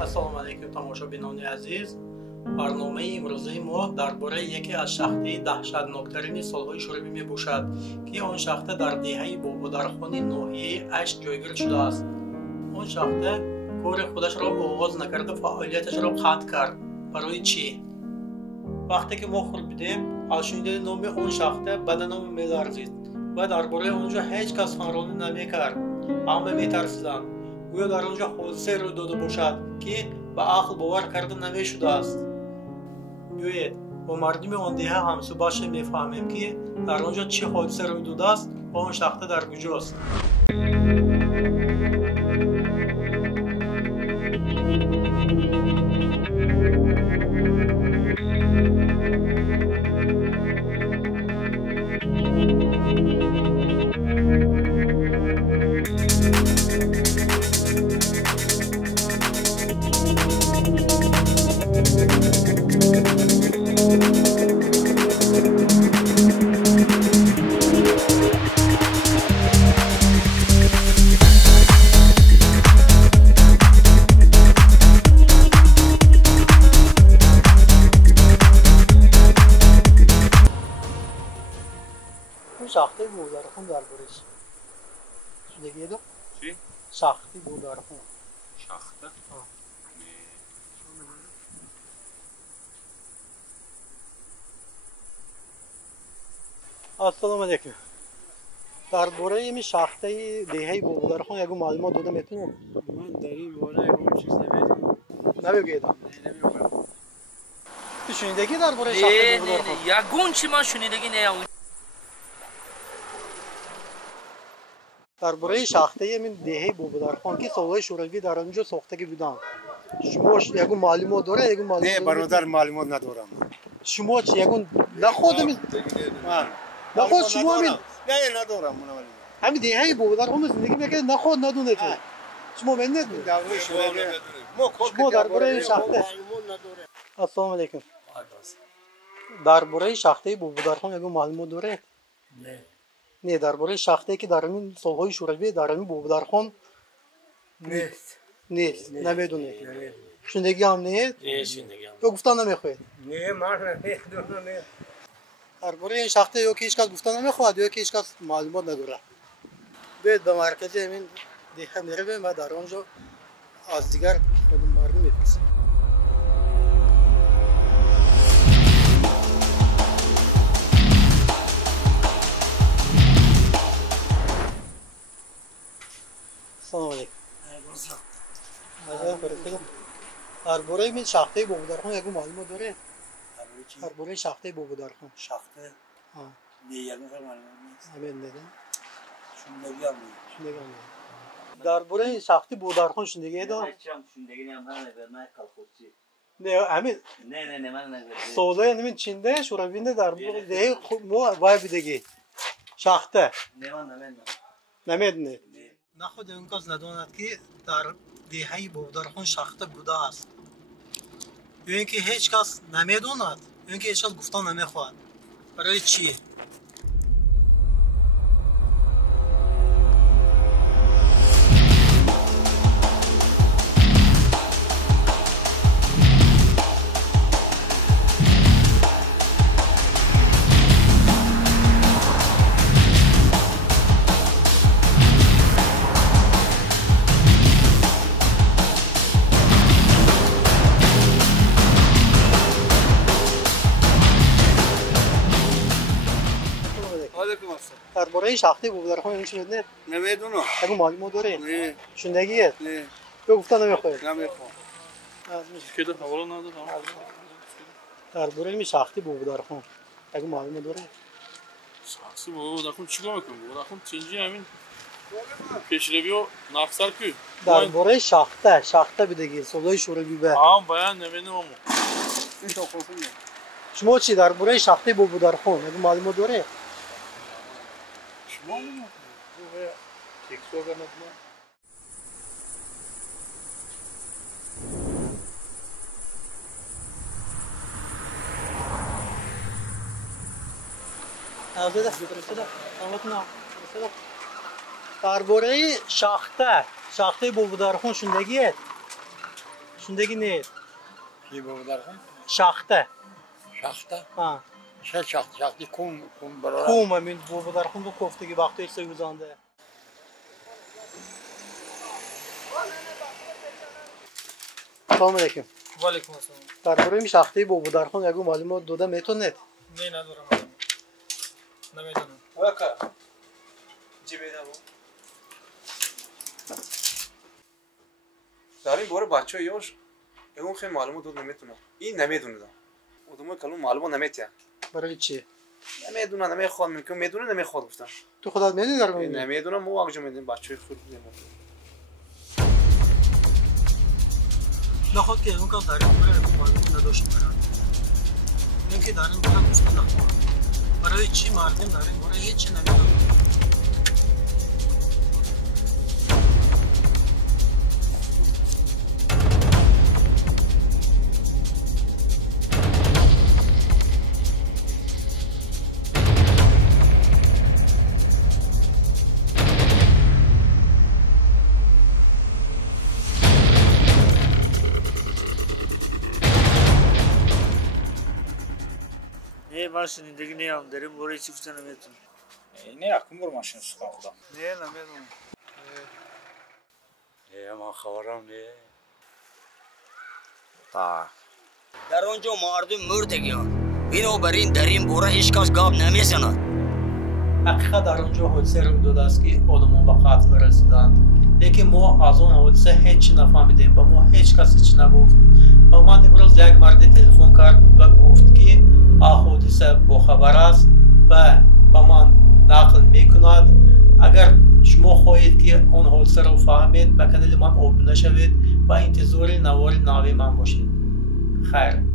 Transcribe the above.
ассалому алайкум тамошобинони азиз. барномаи имрӯзаи мо дар бораи яке аз шахтаи даҳшатноктарини солҳои шӯравӣ мебошад, ки он шахта дар деҳаи бободархони ноҳияи Ашт ҷойгир шудааст. он шахта кори худашро оғоз накарда фаъолияташро қатъ кард. барои чӣ? вақте ки мо хурдидем, аз шунидаи номи он шахта баданоме меларзид ва дар бораи онҷо ҳеҷ кас суханронӣ намекард. ҳама метарсиданд гӯё дар онҷо ҳодисае рӯй дода бошад, ки ба ақл бовар карда намешудааст. биёед бо мардуми он деҳа ҳамсуҳбат шавем, мефаҳмем, ки дар онҷо чӣ ҳодиса рӯй додааст ва он шахта дар куҷост. шахтаи бободархон дар бораиш шудагиеду? Чӣ? Шахти бободархон. Шахта? ассалому алайкум. дар бораи ин шахтаи деҳаи бободархон ягон маълумот дода метавонед? ман дар ин бора ягон чиз наметавонам. намегӯед? Намегӯям. ту шунидагӣ дар бораи шахтаи бободархон? ягон чи ман шунидагӣ неям. дар бораи шахтаи ин деҳаи бободархон ки солҳои шӯравӣ дар онҷо сохтагӣ буданд, шумо ягон маълумот доред? ягон маълумот? Не, бародар, маълумот надорам. шумо чӣ ягон находами наход шумо ҳамин Не, надорам. ҳамин деҳаи бободархон зиндагӣ мекардед, наход надонед? шумо менед? Давраи шӯравӣ шумо дар бораи шахта ассалому алайкум. дар бораи шахтаи бободархон ягон маълумот доред? Не, дар бораи шахтае ки дар ин солҳои шӯравӣ дар ин бободархон нест. Намедонед? шунидагӣ ҳам нест? ё гуфтан намехоҳед? Не, ман намедонам. дар бораи ин шахта ё ки ҳеҷ кас гуфтан намехоҳад, ё ки ҳеҷ кас маълумот надорад. биёед ба маркази ҳамин деҳа меравем ва дар онҷо аз дигар мардум мепурсем. ассалому алайкум. дар бораи ин шахтаи бободархон ягон маълумот доред? дар бораи шахтаи бободархон. Шахта? Не, ягон маълумот нест. намедонед? Шунидагӣ ҳам нест. дар бораи ин шахти бободархон шунидагӣ дорад? Не, ҳамин солҳои ҳамин чинда шӯравинда дар деҳаи мо вай будагӣ шахта намедонед? наход ягон кас надонад ки дар деҳаи бободархон шахта будааст, ё ин ки ҳеҷ кас намедонад, ё ин ки ҳеҷ кас гуфтан намехоҳад. барои чӣ? дар бораи шахтаи бободархон ягон чиз медонед? намедонам. ягон маълумот доред? Не, шунидагиет? не, ё гуфтан намехоҳед? намехоҳам. дар бораи ин шахти бободархон ягон маълумот доред? Шахси бободархон чӣ кор мекунад? Бободархон тинҷи ҳамин пешравиҳо нафсар кӯ. дар бораи шахта будагӣ солҳои шӯравӣ ба баян намедонам. шумо чӣ дар бораи шахтаи бободархон ягон маълумот доред? Шумо درباره شاخته بوبودارخون شوندگیه شوندگی نه کی بودارخون شاخته ها چه شاختی کوم برای کوم همین بوبودارخون دو کوفتگی وقتی سه گذانده سلام علیکم و علیکم السلام. درباره این شاخته بوبودارخون یگو معلومات داده میتونید نه ندارم. نمیدونم. وکا جیبه دارم در این باره بچه یاش اون خیلی معلومات داد نمیتونه این نمیدونه دا اون کلون معلومات نمیتونه برای چی نمیدونه نمیخواد میگه میدونه نمیخواد گفتم تو خودت میدونی در میدونی نمیدونه مو واقعا میدونیم بچه خود نمیدونه نخواد که اون کار در این باره معلومات نداشت برای این که در این باره گفته نخواد برای چی مردم در این باره هیچی نمیدونه نه من شنیدگی نیم داریم برای چی گفتن نمیتونم نه اکم برو ماشین سوخته خدا نه نمیدونم. ما خبرم نه در اونجا مردم مردگیان بنابراین در این باره هیچ کس گپ نمیزند. حقیقت در اونجا حادثه رو داده است که آدمان به قتل رسیدند لیکن ما از اون حادثه هیچ نفهمیدیم با ما هیچ کس هیچ نگفت با من امروز یک مرد تلفن کرد و گفت که حادثه باخبر است و با من نقل میکند اگر شما خواهید که اون حادثه رو فهمید به کانال من آبونه شوید و انتظار نوار نوی من باشید خیر